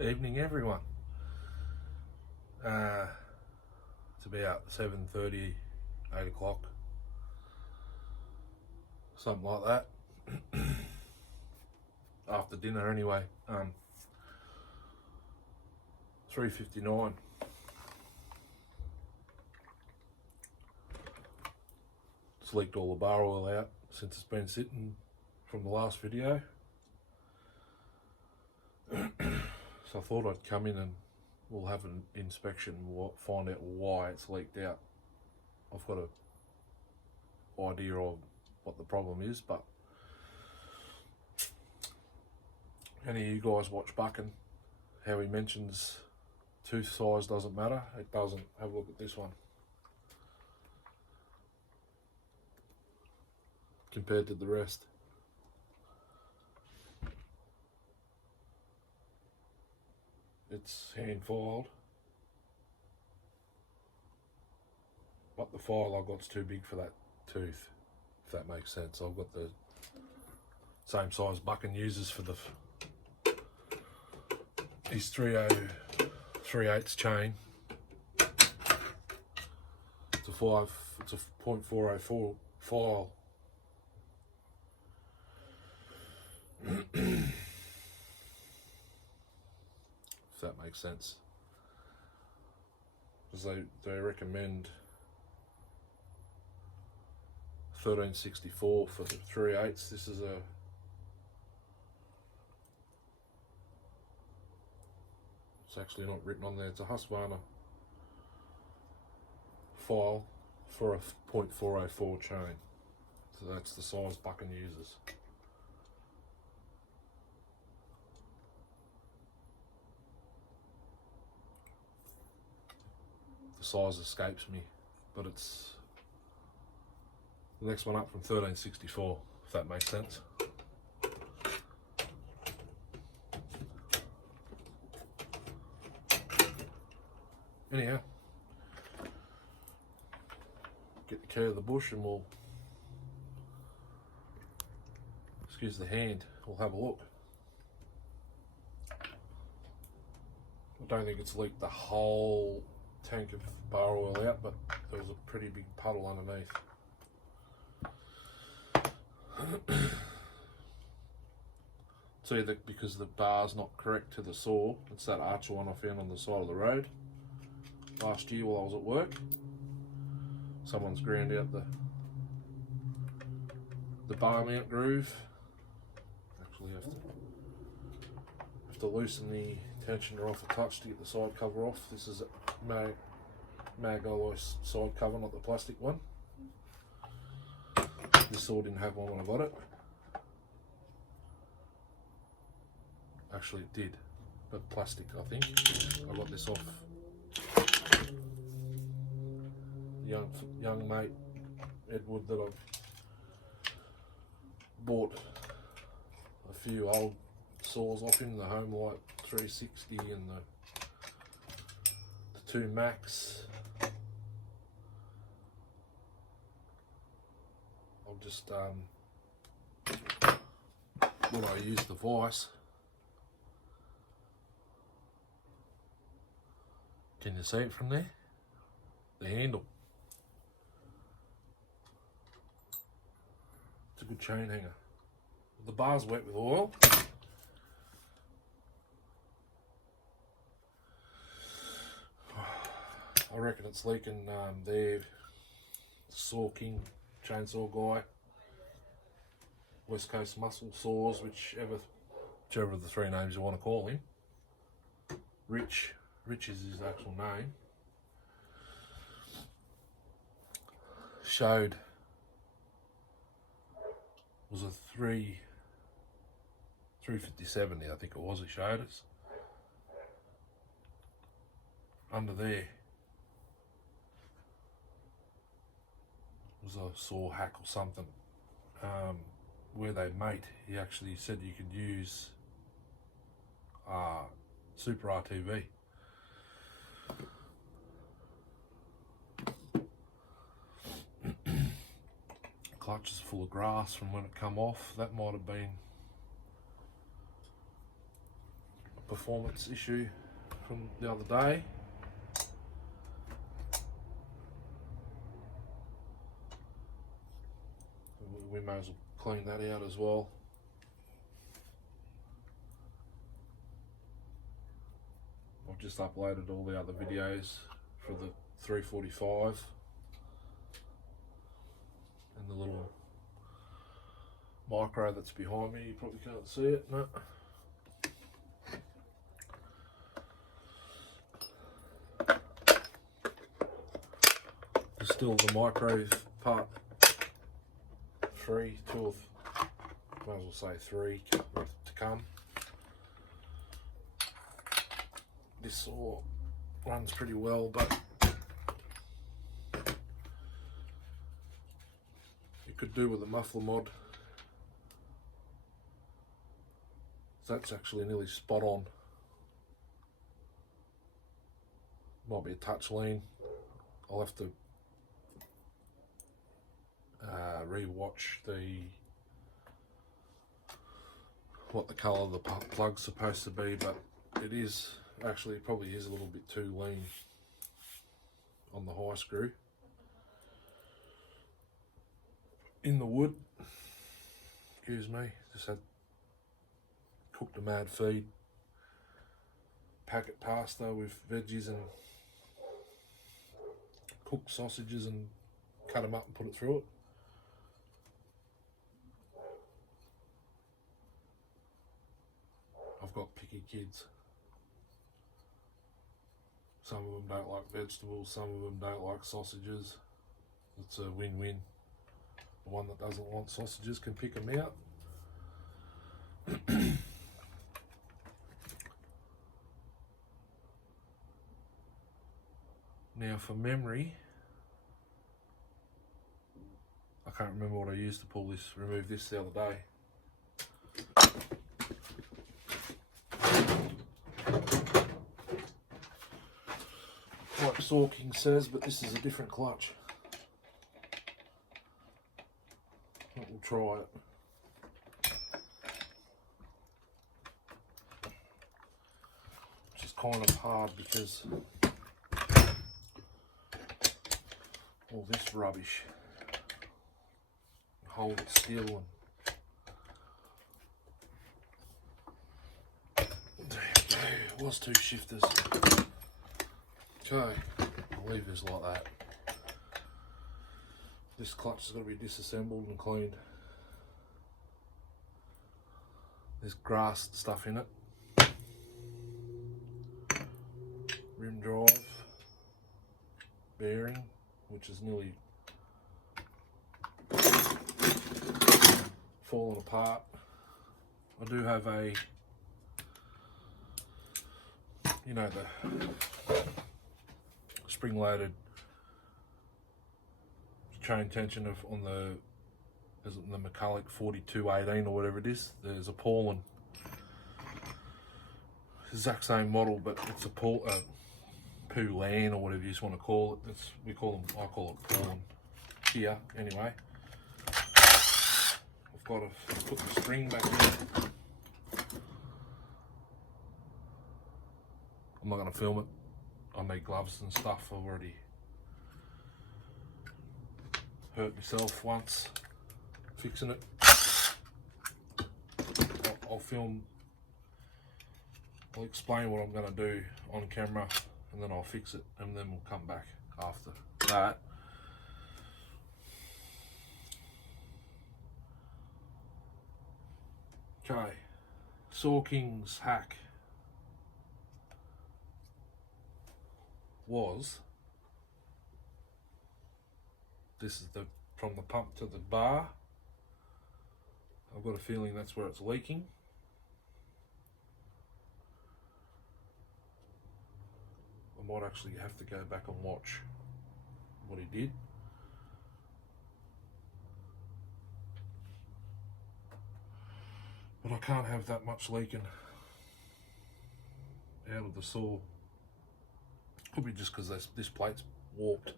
Evening, everyone. It's about 7:30, 8 o'clock, something like that. After dinner, anyway. 3:59. It's leaked all the bar oil out since it's been sitting from the last video. So I thought I'd come in and we'll have an inspection and find out why it's leaked out. I've got an idea of what the problem is, but any of you guys watch Bucking, how he mentions tooth size doesn't matter? It doesn't. Have a look at this one. Compared to the rest. It's hand filed, but the file I got's too big for that tooth, if that makes sense. I've got the same size Bucking uses for his 3/8 chain. It's a 0.404 file. If that makes sense, because they recommend 1364 for the 3/8. This is it's actually not written on there. It's a Husqvarna file for a 0.404 chain, so that's the size Bucking uses. The size escapes me, but it's the next one up from 1364, if that makes sense. Anyhow, get the key of the bush and we'll, excuse the hand, we'll have a look. I don't think it's leaked the whole tank of bar oil out, but there was a pretty big puddle underneath. It's either because the bar's not correct to the saw. It's that Archer one I found on the side of the road last year while I was at work. Someone's ground out the bar mount groove. Actually have to loosen the tensioner off a touch to get the side cover off. This is a mag alloy side cover, not the plastic one. This saw didn't have one when I got it. Actually it did, but plastic I think. I got this off young mate Edward that I've bought a few old saws off him, the Homelight 360 and the 2 Max. I'll just when I use the vise, can you see it from there? The handle. It's a good chain hanger. The bar's wet with oil. I reckon it's leaking their Saw King chainsaw guy, West Coast muscle saws, whichever the 3 names you want to call him. Rich is his actual name. Showed was a 350/70, I think it was. It showed us under there was a saw hack or something. Where they mate, he actually said you could use Super RTV. Clutch is full of grass from when it come off. That might have been performance issue from the other day. We may as well clean that out as well. I've just uploaded all the other videos for the 345 and the little micro that's behind me. You probably can't see it, no. There's still the micro part 3, 2 of, might as well say 3 to come. This saw runs pretty well, but you could do with a muffler mod. That's actually nearly spot on. Might be a touch lean. I'll have to re-watch what the colour of the plug's supposed to be, but it is actually, it probably is a little bit too lean on the high screw. In the wood, excuse me, just had cooked a mad feed, packet pasta with veggies and cooked sausages and cut them up and put it through it. I've got picky kids. Some of them don't like vegetables, some of them don't like sausages. It's a win-win. The one that doesn't want sausages can pick them out. Now for memory, I can't remember what I used to remove this the other day. Like Saw King says, but this is a different clutch. But we'll try it. Which is kind of hard because all this rubbish hold it still, and it was 2 shifters. Okay, I'll leave this like that. This clutch has got to be disassembled and cleaned. There's grass stuff in it. Rim drive, bearing, which is nearly falling apart. I do have a, you know, the spring-loaded chain tension on the, is it the McCulloch 4218 or whatever it is. There's a Paulin, exact same model, but it's a Poulan or whatever you just want to call it. I call it Paulin here anyway. I've got to put the string back in. I'm not going to film it. I need gloves and stuff. I've already hurt myself once fixing it. I'll film, I'll explain what I'm going to do on camera, and then I'll fix it, and then we'll come back after that. Okay, Saw King's hack was, this is from the pump to the bar. I've got a feeling that's where it's leaking. I might actually have to go back and watch what he did. But I can't have that much leaking out of the saw. Could be just because this plate's warped.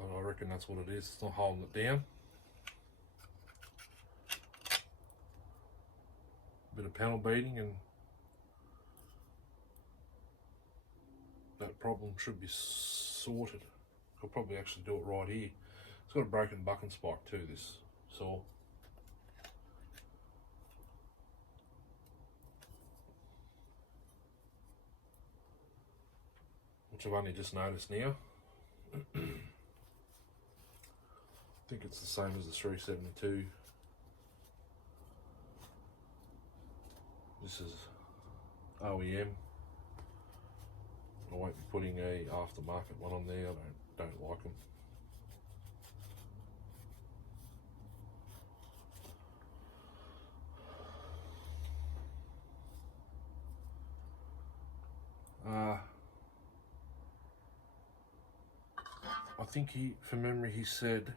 I reckon that's what it is. It's not holding it down. bit of panel beating and that problem should be sorted. I'll probably actually do it right here. It's got a broken bucking spike too, this saw. Which I've only just noticed now. I think it's the same as the 372. This is OEM. I won't be putting a aftermarket one on there. I don't like them. I think from memory, he said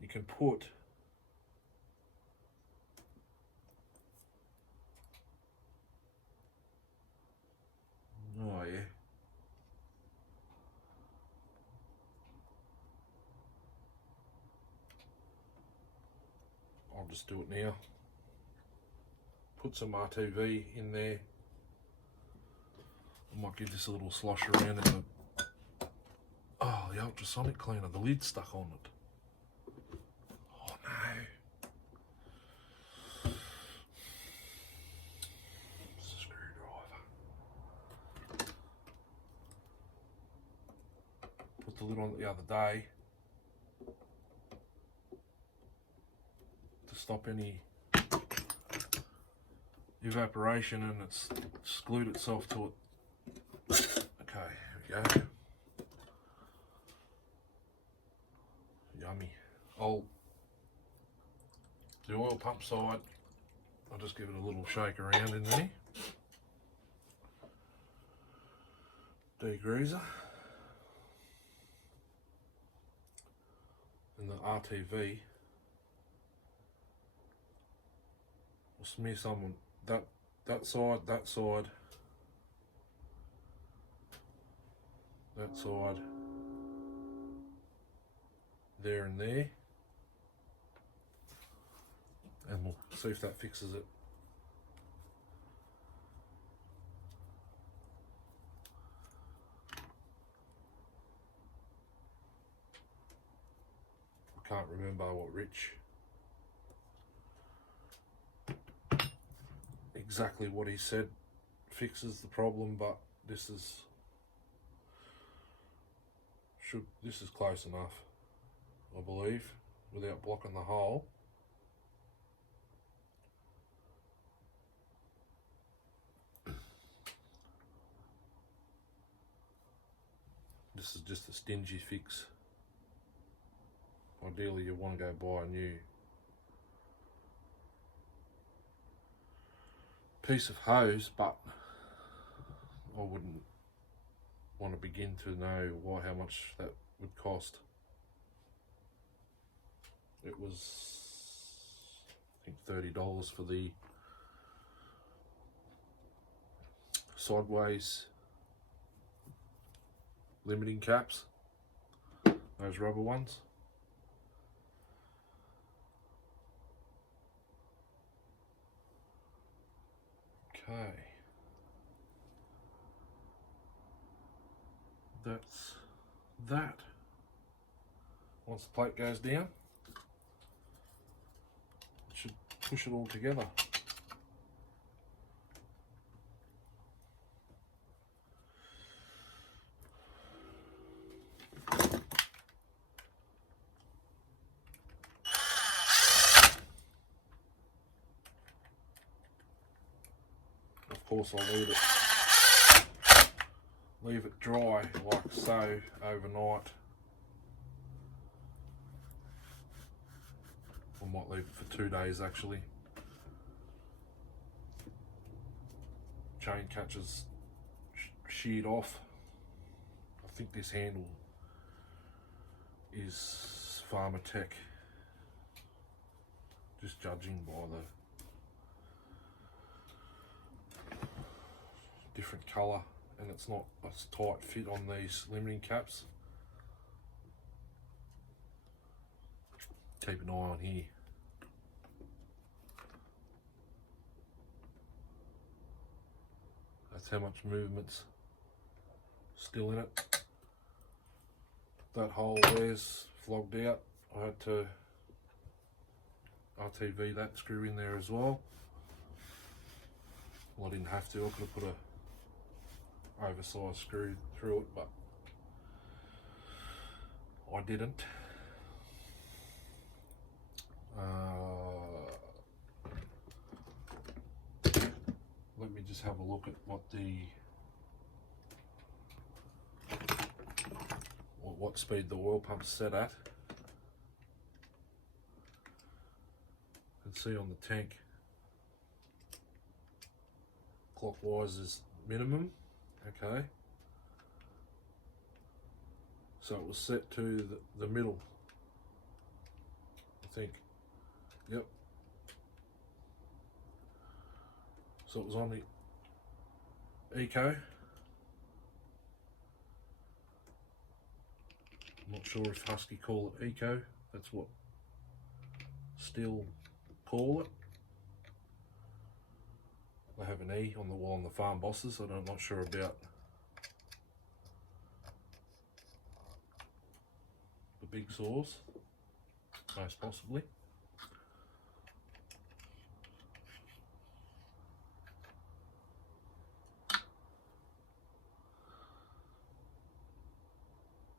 you can put yeah. I'll just do it now. Put some RTV in there. I might give this a little slosh around in the ultrasonic cleaner. The lid's stuck on it. Oh no. It's a screwdriver. Put the lid on it the other day to stop any evaporation, and it's glued itself to it. Okay, here we go. Yummy. The oil pump side, I'll just give it a little shake around in there. Degreaser. And the RTV, we'll smear some on that side, that side, that side, there and there, and we'll see if that fixes it. I can't remember what exactly what he said fixes the problem, but this is close enough, I believe, without blocking the hole. This is just a stingy fix. Ideally you want to go buy a new piece of hose, but I wouldn't want to begin to know how much that would cost. It was, I think, $30 for the sideways limiting caps, those rubber ones. Okay, that's that. Once the plate goes down, it should push it all together. Of course, I'll leave it dry like so overnight. I might leave it for 2 days actually. Chain catches sheared off. I think this handle is Farmer Tech, just judging by the different colour, and it's not a tight fit on these limiting caps. Keep an eye on here. That's how much movement's still in it. That hole there's flogged out. I had to RTV that screw in there as well. Well, I didn't have to. I could have put a oversized screw through it, but I didn't. Let me just have a look at what speed the oil pump's set at. You can see on the tank, clockwise is minimum. Okay. So it was set to the middle, I think. Yep. So it was on the Eco. I'm not sure if Husky call it Eco. That's what Stihl call it. They have an E on the wall on the Farm Bosses. I'm not sure about the big saws, most possibly.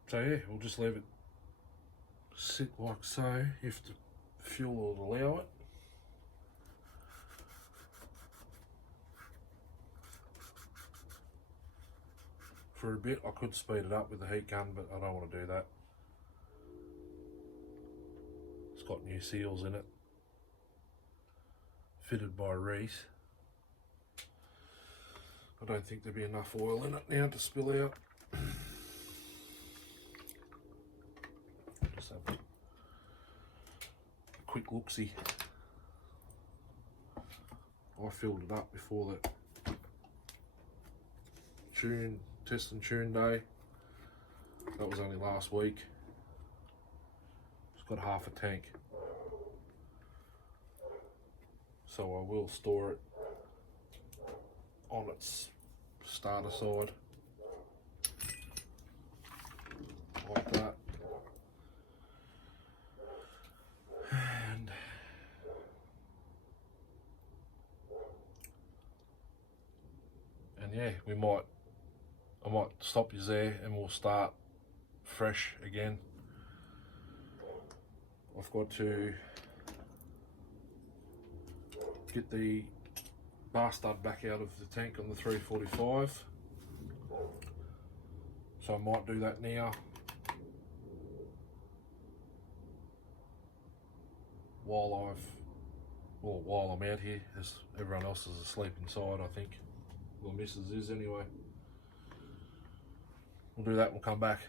So yeah, we'll just leave it sit like so if the fuel will allow it. For a bit, I could speed it up with the heat gun, but I don't want to do that. It's got new seals in it, fitted by Reese. I don't think there'll be enough oil in it now to spill out. Just have a quick look-see. I filled it up before the test and tune day. That was only last week. It's got half a tank. So I will store it on its starter side like that. And yeah, I might stop you there and we'll start fresh again. I've got to get the bar stud back out of the tank on the 345, so I might do that now while I'm out here, as everyone else is asleep inside, I think. Well, Mrs. is anyway. We'll do that and we'll come back.